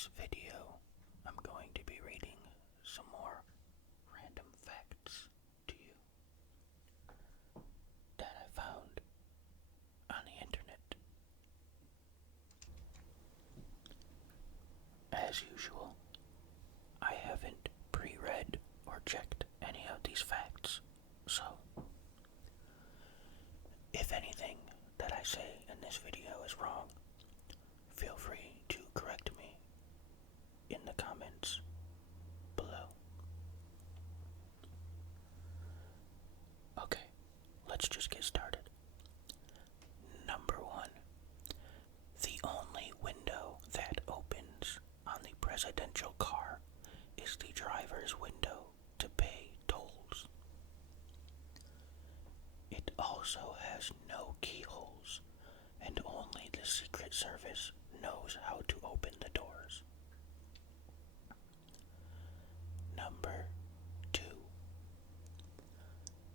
this video, I'm going to be reading some more random facts to you that I found on the internet. As usual, I haven't pre-read or checked any of these facts, so if anything that I say in this video is wrong, feel free to correct me in the comments below. Okay, let's just get started. Number 1. The only window that opens on the presidential car is the driver's window to pay tolls. It also has no keyholes, and only the Secret Service knows how to open the doors. Number 2.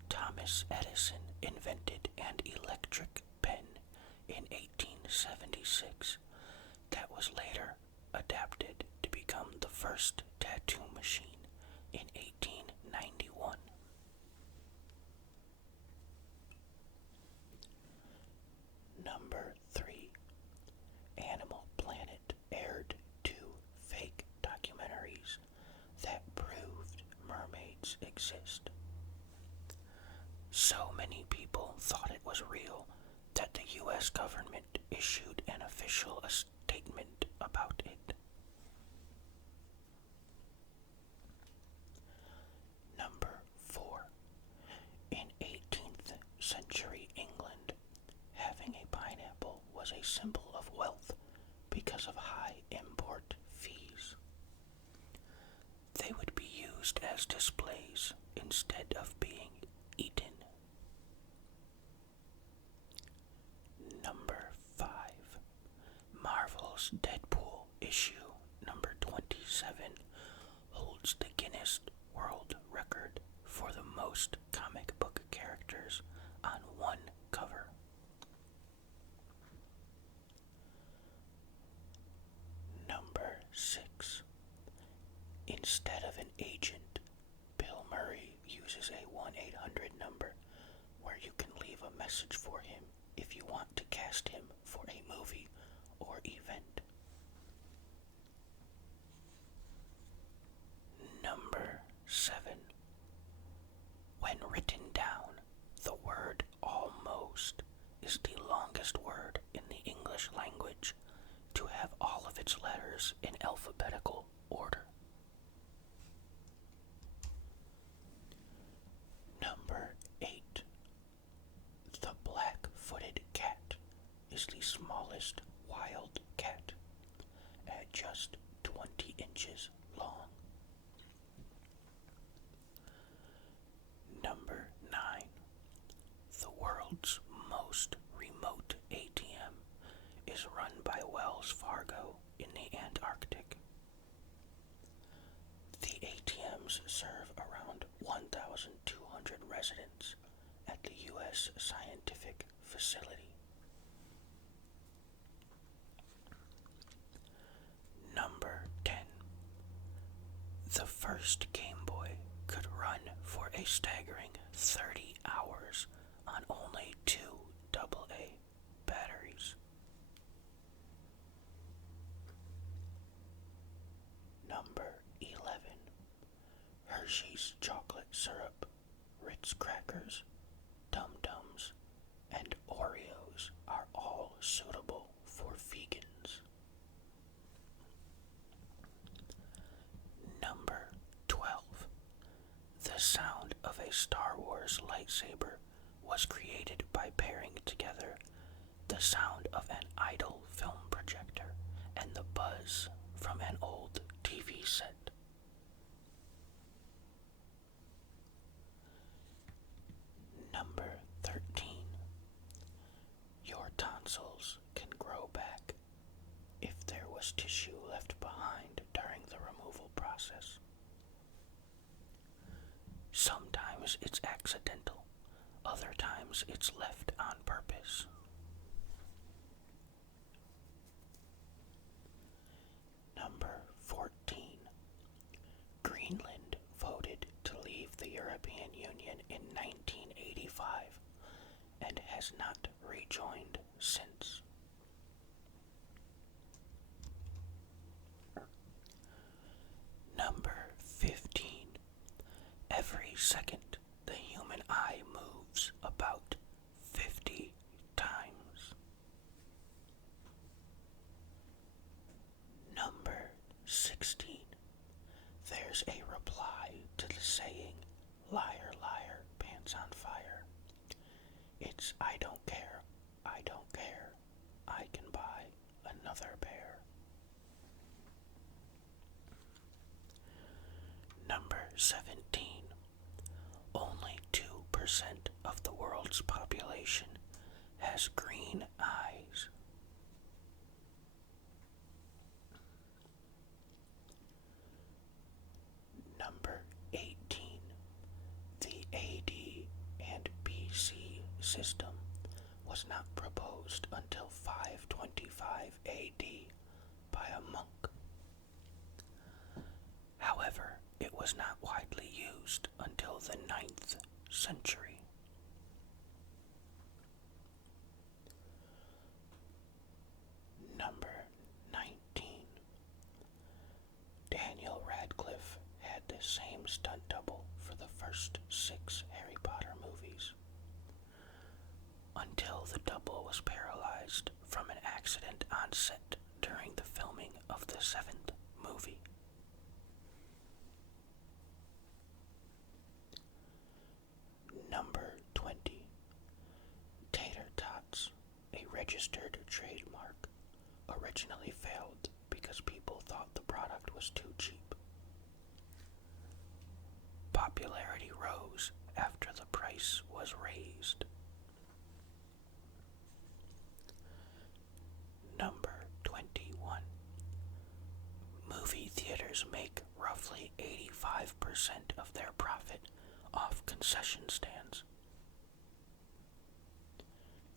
Thomas Edison invented an electric pen in 1876 that was later adapted to become the first tattoo machine in 1891. Number 3. Animal Planet aired 2 fake documentaries that proved mermaids exist. So many people thought it was real that the US government issued an official statement about it. Number 4. In 18th century England, having a pineapple was a symbol of wealth because of high import fees. They would be used as displays instead of being eaten. Number 5. Marvel's Deadpool issue number 27 holds the Guinness World Record for the most comic book characters on one cover. Number 6. Instead of an agent, Bill Murray uses a 1-800 number where you can leave a message for him if you want to cast him for a movie or event. Number 7. When written down, the word almost is the longest word in the English language to have all of its letters in alphabetical order. Number 8. The black-footed cat is the smallest wild cat at just 20 inches long. Number 9. The world's most remote ATM is run by Wells Fargo in the Antarctic. The ATMs serve around 1,200 residents at the U.S. Scientific Facility. Number 10. The first Game Boy could run for a staggering 30 hours on only 2 AA batteries. Number 11. Hershey's chocolate syrup, Ritz crackers, Dum Dums, and Oreos are all suitable for vegans. Number 12. The sound of a Star Wars lightsaber was created by pairing together the sound of an idle film projector and the buzz from an old TV set. Number 13. Your tonsils can grow back if there was tissue left behind during the removal process. Sometimes it's accidental, other times it's left on purpose. Number Union in 1985 and has not rejoined since. Number 15. Every second, the human eye moves about 50 times. Number 16. There's a reply to the saying, liar, liar, pants on fire. It's I don't care, I can buy another pair. Number 17. Only 2% of the world's population has green eyes. Number 18. The AD and BC system was not proposed until 525 AD by a monk. However, it was not widely used until the 9th century. Number 19. Daniel Radcliffe had the same stunt double for the first 6 Harry Potter movies, until the double was paralyzed from an accident on set during the filming of the 7th movie. Number 20. Tater Tots, a registered trademark, originally failed because people thought the product was too cheap. Popularity rose after the price was raised. Number 21. Movie theaters make roughly 85% of their profit off concession stands.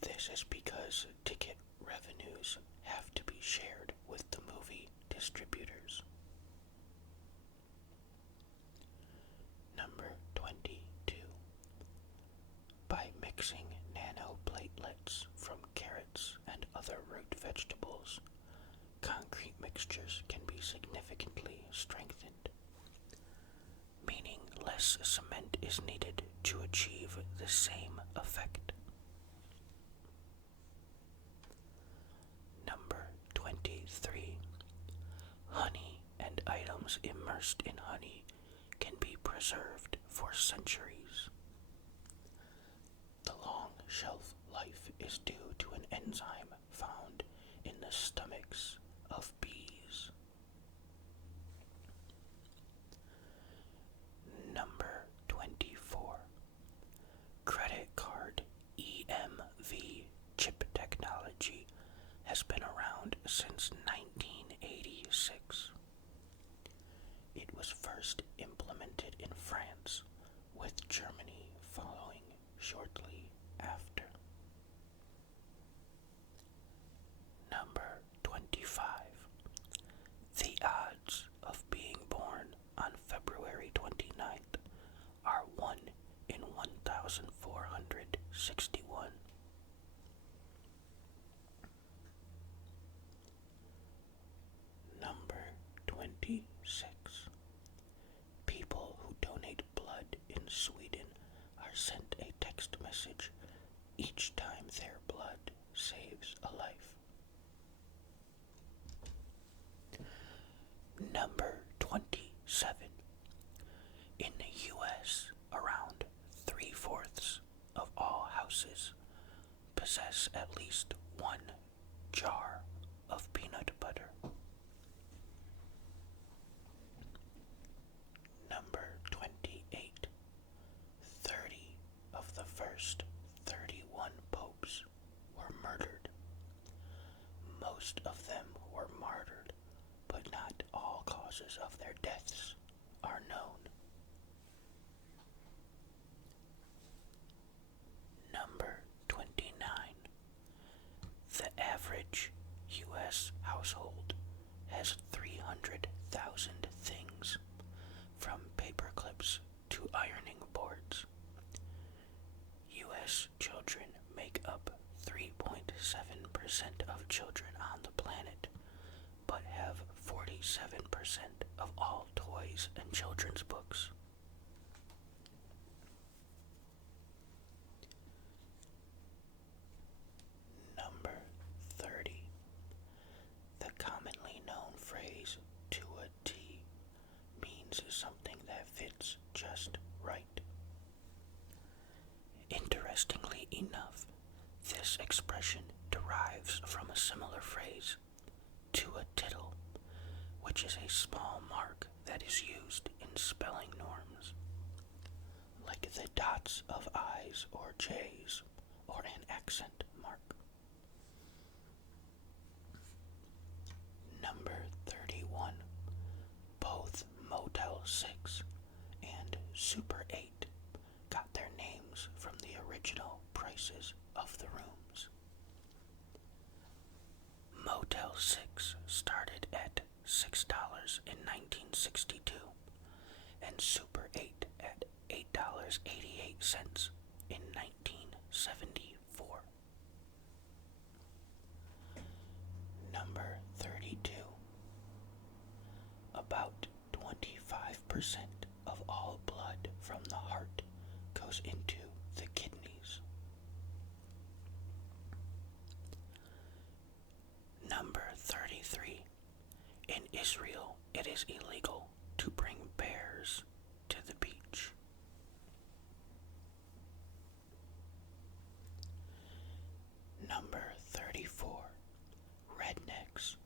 This is because ticket revenues have to be shared with the movie distributors. Number 22. By mixing nanoplatelets from carrots and other root vegetables, concrete mixtures can be significantly strengthened, meaning less cement is needed to achieve the same effect. Number 23. Honey and items immersed in honey can be preserved for centuries. The long shelf life is due to an enzyme found in the stomachs of bees. Number 24. Credit card EMV chip technology has been around since 1986. It was first implemented in France, with Germany following shortly after. Number 25. The odds of being born on February 29th are 1 in 1,461. Number 26. People who donate blood in Sweden are sent a text message each time their blood saves a life. Number 27. In the U.S., around 3/4 of all houses possess at least one jar of peanut butter. Number 28. 30 of the first 31 popes were murdered. Most of them were martyred, but not all causes of their deaths are known. Number 29. The average U.S. household of children on the planet, but have 47% of all toys and children's books. Number 30. The commonly known phrase, to a T, means something that fits just right. Interestingly enough, this expression derives from a similar phrase, to a tittle, which is a small mark that is used in spelling norms, like the dots of I's or J's, or an accent mark. Number 31. Both Motel 6 and Super 8 got their names from the original prices of the rooms. Motel 6 started at $6 in 1962 and Super 8 at $8.88 in 1974. Number 32. About 25% of all blood from the heart goes into the kidneys. Number 33. In Israel, it is illegal to bring bears to the beach. Number 34. Rednecks,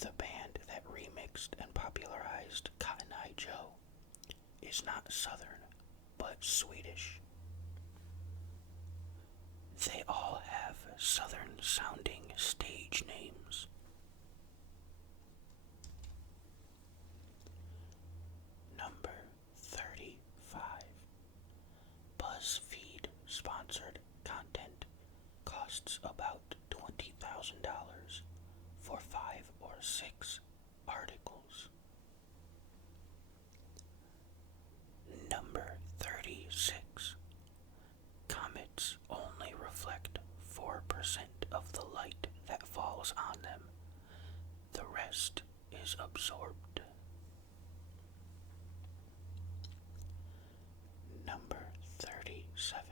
the band that remixed and popularized Cotton Eye Joe, is not Southern, but Swedish. They all have Southern-sounding stage names. Number 35. BuzzFeed sponsored content costs about $20,000 for 5 or 6 articles. Number 36. Comets only reflect 4% of the light that falls on them. The rest is absorbed. Number 37.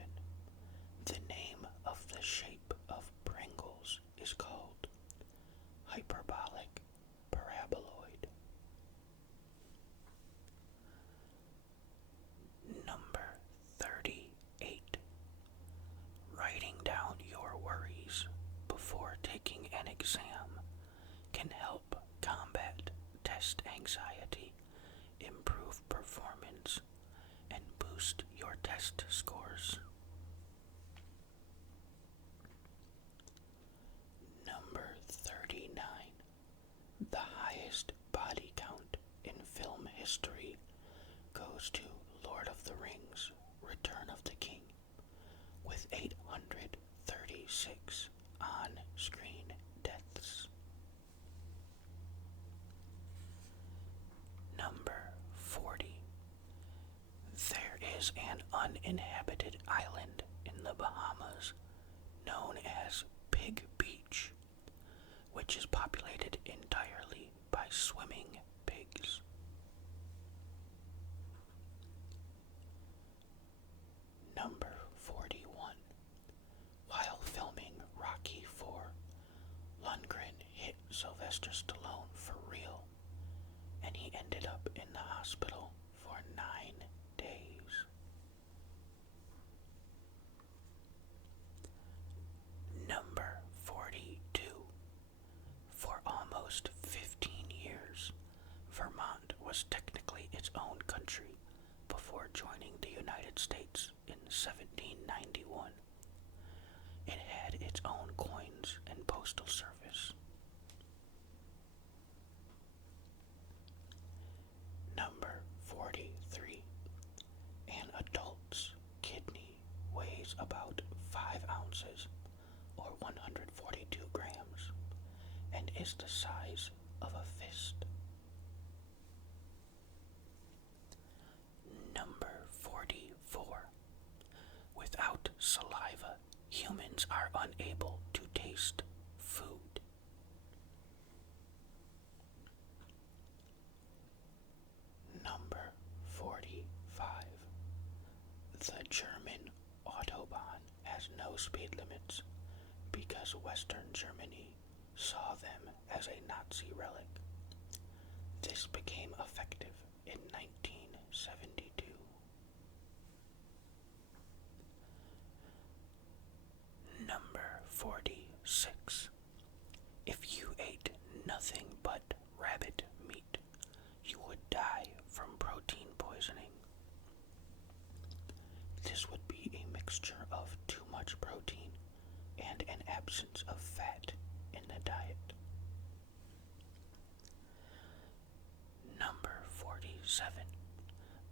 The name of the shape of Pringles is called hyperbolic paraboloid. Number 38. Writing down your worries before taking an exam can help combat test anxiety, improve performance, and boost your test scores. Number 39. The highest body count in film history goes to Lord of the Rings, Return of the King, with 836 on-screen deaths. Number 40. There is an uninhabited island in the Bahamas known as Pig Beach, which is populated entirely by swimming pigs. Number 41. While filming Rocky IV, Lundgren hit Sylvester Stallone for real, and he ended up in the hospital for 9 days. Number 42. For almost 15 years, Vermont was technically its own country before joining the United States in 1791. It had its own coins and postal service. Number 43. An adult's kidney weighs about 5 ounces, or 142 grams, and is the size of a fist. Number 44. Without saliva, humans are unable to taste taste food. Number 45. The German Autobahn has no speed limits because Western Germany saw them as a Nazi relic. This became effective in 1972. Number 46. If you ate nothing but rabbit meat, you would die from protein poisoning. This would be a mixture of too much protein and an absence of fat in the diet. Number 47.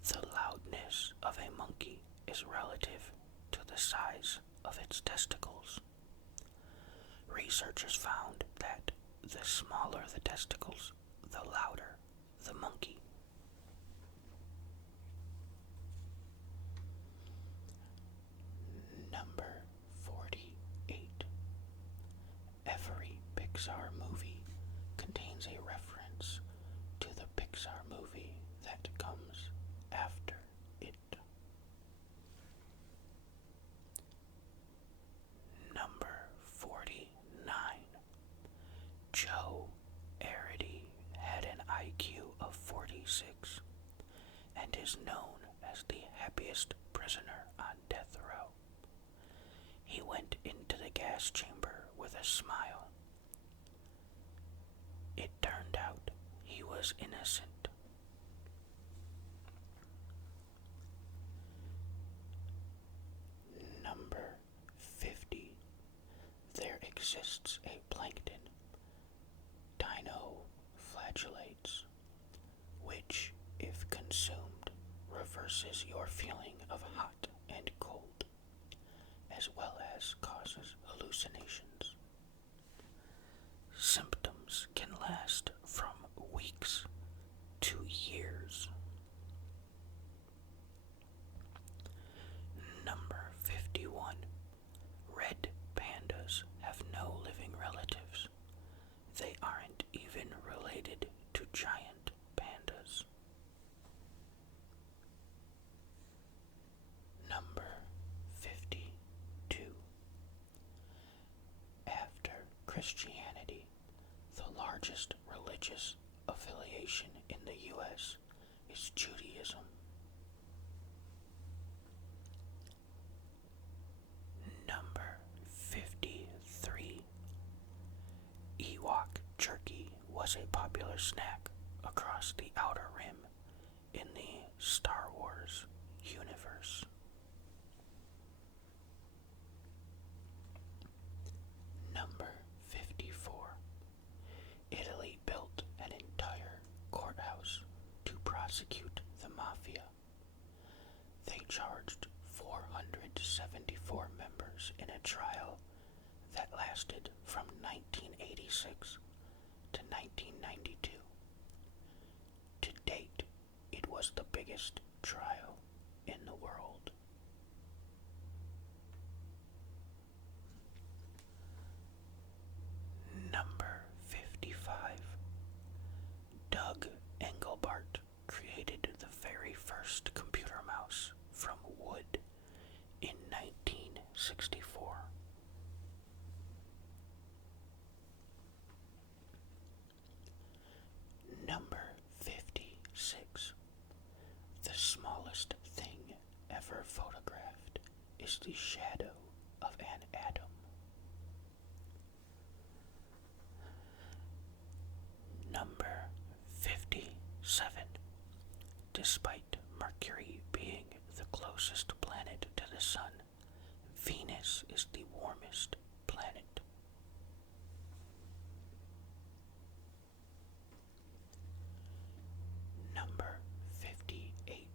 The loudness of a monkey is relative to the size of its testicles. Researchers found that the smaller the testicles, the louder the monkey. Number 48. Every Pixar movie contains a reference to the Pixar movie that comes after it. Number 49. Joe Arity had an IQ of 46 and is known as the happiest prisoner on death row. He went into the gas chamber with a smile. It turned out he was innocent. Number 50. There exists a plankton, dinoflagellates, which, if consumed, reverses your feeling of hot and cold, as well as causes hallucinations. Symptoms can last from weeks to years. Number 51. Red pandas have no living relatives. They aren't even related to giant pandas. Number 52. After Christianity, the largest religious affiliation in the U.S. is Judaism. Number 53. Ewok jerky was a popular snack across the Outer Rim in the Star Wars universe. Number 54. Italy built an entire courthouse to prosecute the mafia. They charged 474 members in a trial that lasted from 1986 to 1992. To date, it was the biggest trial in the world. Number 55. Doug Engelbart created the very first computer mouse from wood in 1964. Number 56. The smallest thing ever photographed is the shadow of an atom. Number 57. Despite Mercury being the closest planet to the Sun, Venus is the warmest planet. Number 58.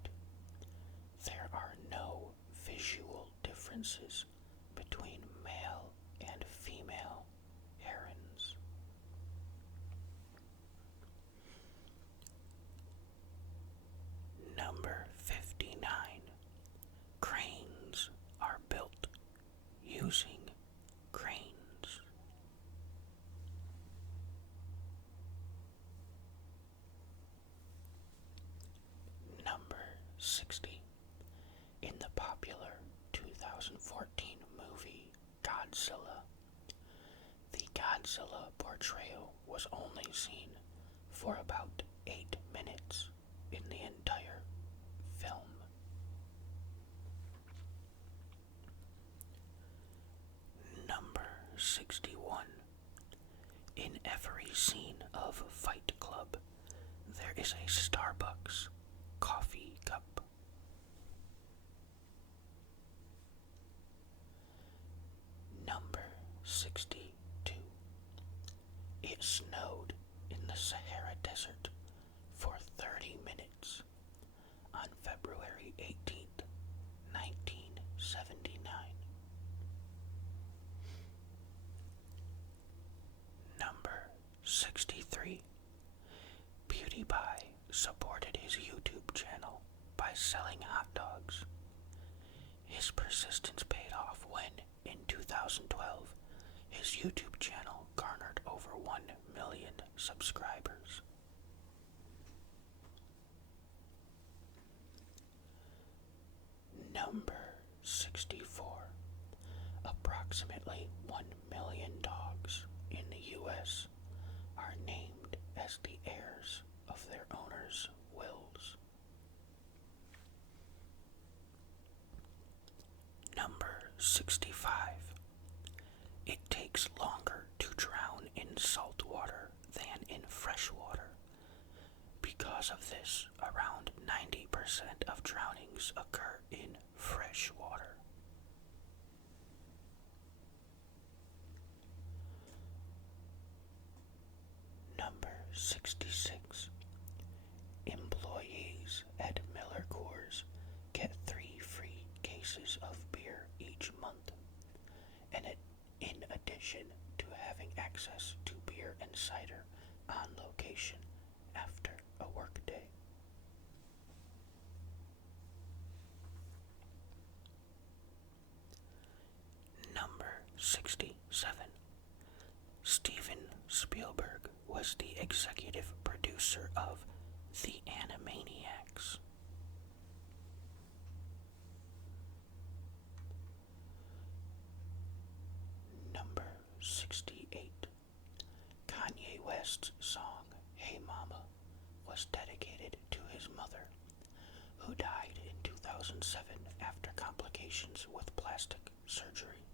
There are no visual differences between male and female herons. Number 59. Cranes are built using cranes. 2014 movie Godzilla. The Godzilla portrayal was only seen for about 8 minutes in the entire film. Number 61. In every scene of Fight Club, there is a Starbucks coffee cup. Number 62. It snowed in the Sahara Desert for 30 minutes on February 18th, 1979. Number 63. PewDiePie supported his YouTube channel by selling hot dogs. His persistence paid off when, in 2012, his YouTube channel garnered over 1 million subscribers. Number 64. Approximately 1 million dogs in the U.S. are named as the heirs of their owners' wills. Number 65. It takes longer to drown in salt water than in fresh water. Because of this, around 90% of drownings occur in fresh water. Number 66. Employees at Miller Coors get 3 free cases of beer each month, and in addition to having access to beer and cider on location after a workday. Number 67. Steven Spielberg was the executive producer of The Animaniacs. Number 68. Kanye West's song Hey Mama was dedicated to his mother, who died in 2007 after complications with plastic surgery.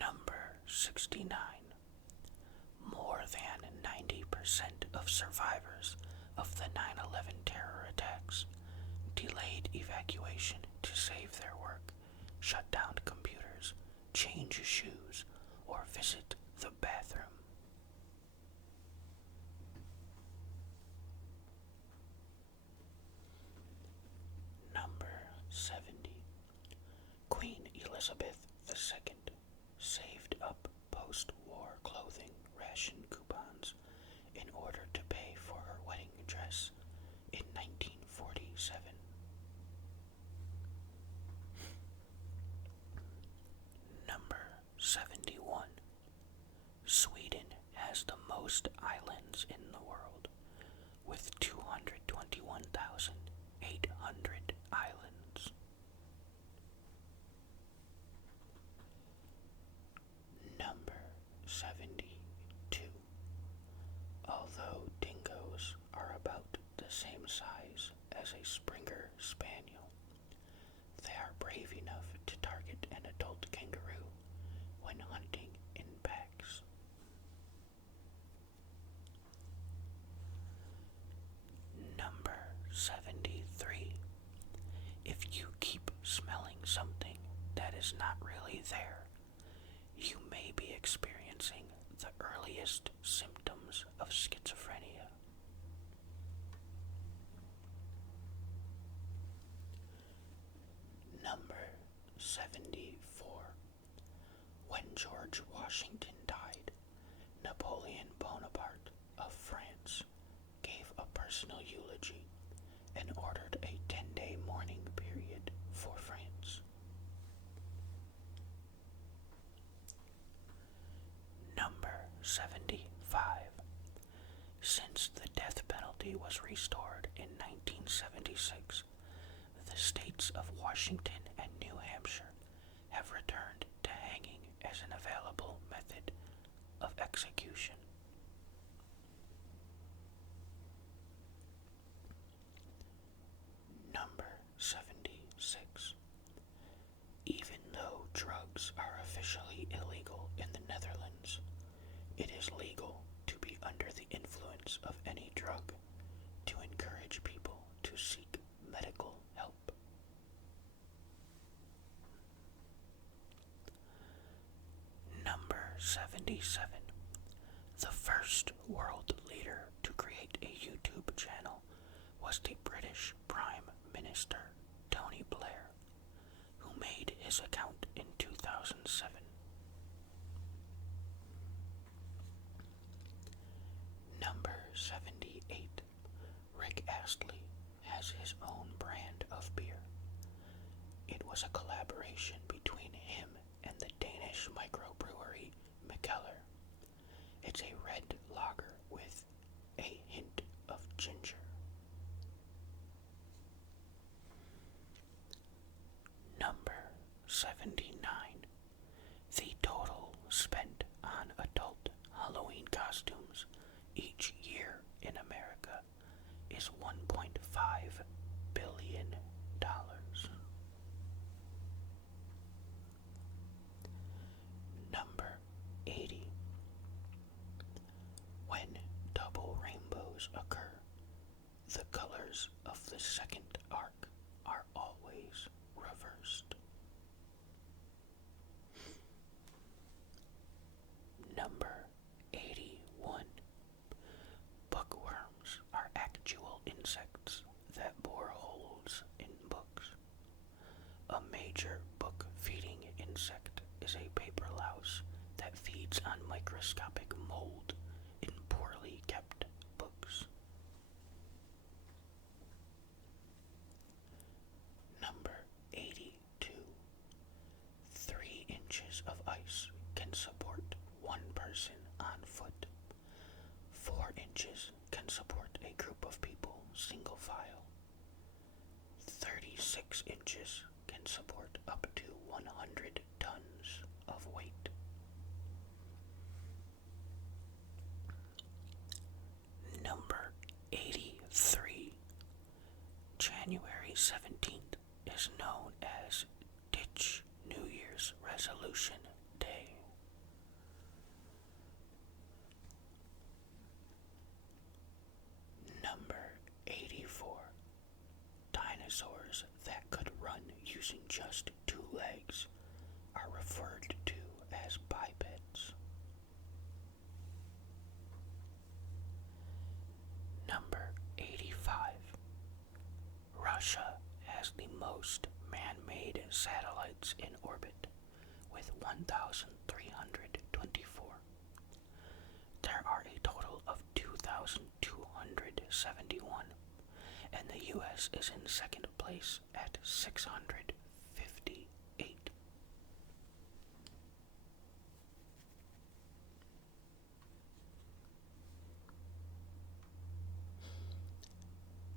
Number 69. More than 90% of survivors of the 9/11 terror attacks delayed evacuation to save their work, shut down computers, change shoes, or visit the bathroom. Number 70. Queen Elizabeth II saved up post-war clothing ration coupons in order to pay for her wedding dress in 1947. Number 71. Sweden has the most islands in the world, with 221,800 islands. Number 72. Although dingoes are about the same size as a Springer Spaniel, they are brave enough to target an adult kangaroo when hunting in packs. Number 73. If you keep smelling something that is not really there, you may be experiencing the earliest symptoms of schizophrenia. Number 74. When George Washington died, Napoleon Bonaparte of France gave a personal eulogy and ordered a 10-day mourning period for France. Number 75. Since the death penalty was restored in 1976, the states of Washington and New Hampshire have returned to hanging as an available method of execution. Number 76. Even though drugs are officially illegal in the Netherlands, it is legal to be under the influence of any drug to encourage people to seek medical help. Number 77. The first world leader to create a YouTube channel was the British Prime Minister Tony Blair, who made his account in 2007. Number 78. Rick Astley has his own brand of beer. It was a collaboration between him and the Danish microbrewery Mikkeller. It's a red lager with a hint of ginger. Number 79. The total spent on adult Halloween costumes each year in America is $1.5 billion. Number 80. When double rainbows occur, the colors of the second arc are always reversed. Number 81. Bookworms are actual insects that bore holes in books. A major book-feeding insect is a paper louse that feeds on microscopic mold in poorly kept books. Number 82. 3 inches of ice can support one person on foot. 4 inches can support a group of people single file. 36 inches can support up to 100 tons of weight. Number 83. January 17th is known as Ditch New Year's Resolution Day. Number 84. Dinosaurs that could run using just 2 legs are referred to as bipeds. Number 85. Russia has the most man-made satellites in orbit, with 1,324. There are a total of 2,271, and the U.S. is in second place at 658.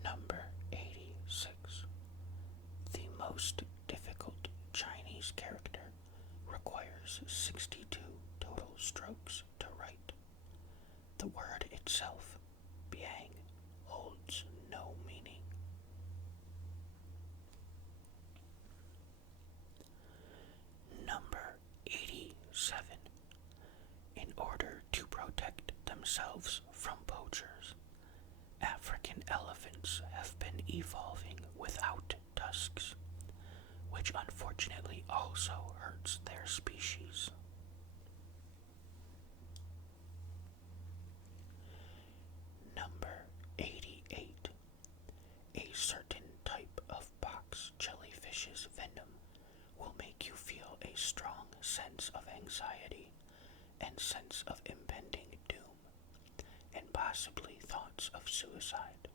Number 86. The most difficult Chinese character requires 62 total strokes to write. The word itself, biang, holds no meaning. Number 87. In order to protect themselves from poachers, African elephants have been evolving without tusks, which unfortunately also hurts their species. Number 88. A certain type of box jellyfish's venom will make you feel a strong sense of anxiety and sense of impending doom, and possibly thoughts of suicide.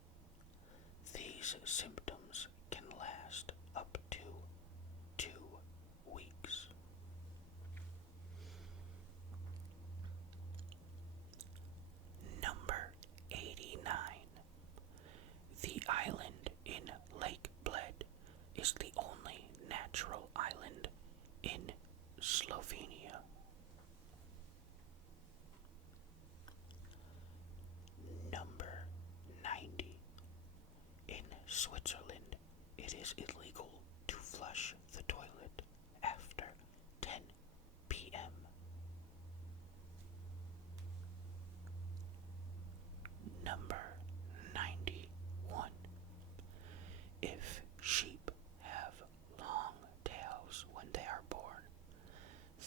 These symptoms can last up to 2 weeks. Number 89. Switzerland, it is illegal to flush the toilet after 10 p.m. Number 91. If sheep have long tails when they are born,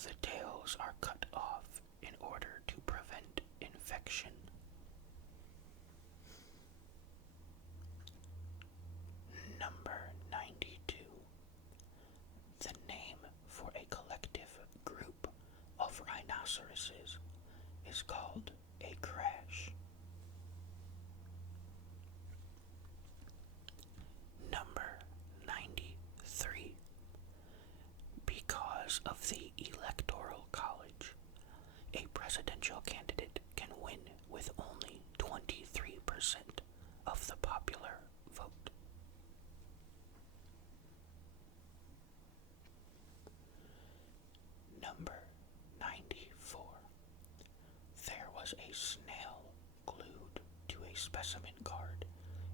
the tails are cut off in order to prevent infection. Number 92. The name for a collective group of rhinoceroses is called a crash. Number 93. Because of the Electoral College, a presidential candidate can win with only 23% of the popular vote. Number 94. There was a snail glued to a specimen card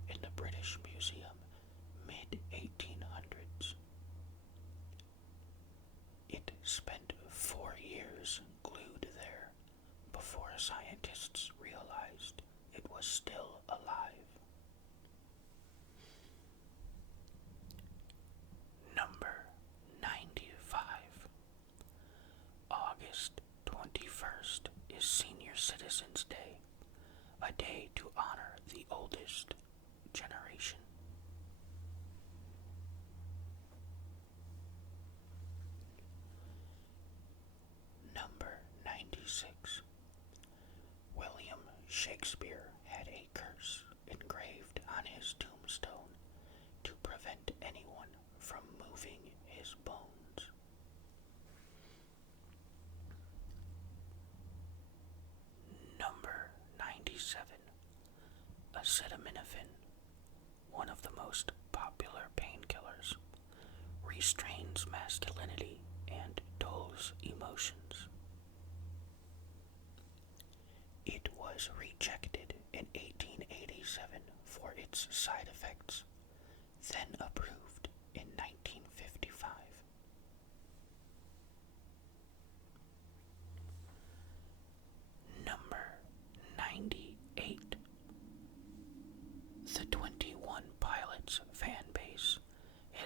in the British Museum mid-1800s. It spent 4 years glued there before scientists realized it was still alive. Number 95. August 21st is Senior Citizens Day, a day to honor the oldest generation. Number 96. William Shakespeare had a curse engraved on his tombstone to prevent anyone from moving his bones. Number 97. Acetaminophen, one of the most popular painkillers, restrains masculinity and dulls emotions. It was rejected in 1887 for its side effects, then approved in 1955. Number 98. The 21 Pilots fan base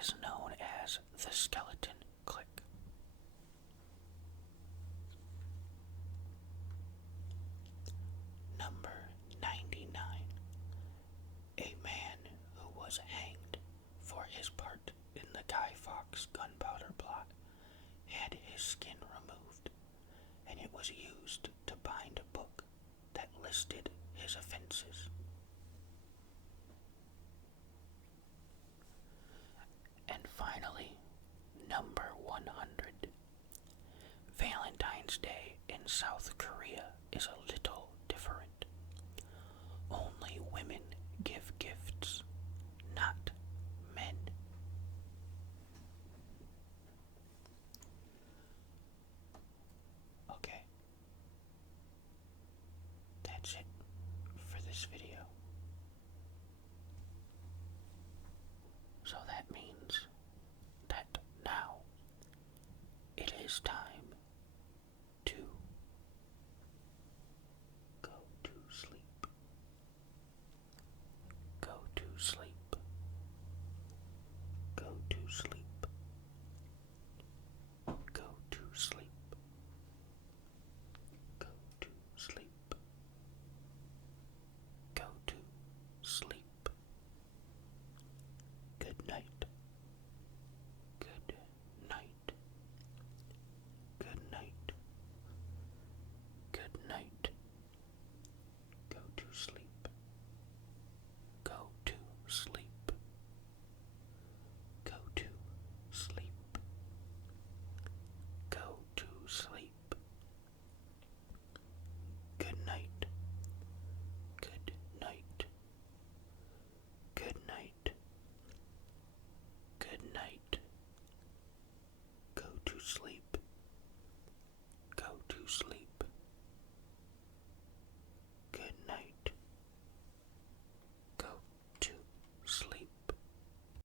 is known as the Skeleton Clique. Number 99. A man who was hanged for his part in the Guy Fawkes gunpowder plot had his skin removed, and it was used to bind a book that listed his offenses. And finally, number 100. Valentine's Day in South Korea is a little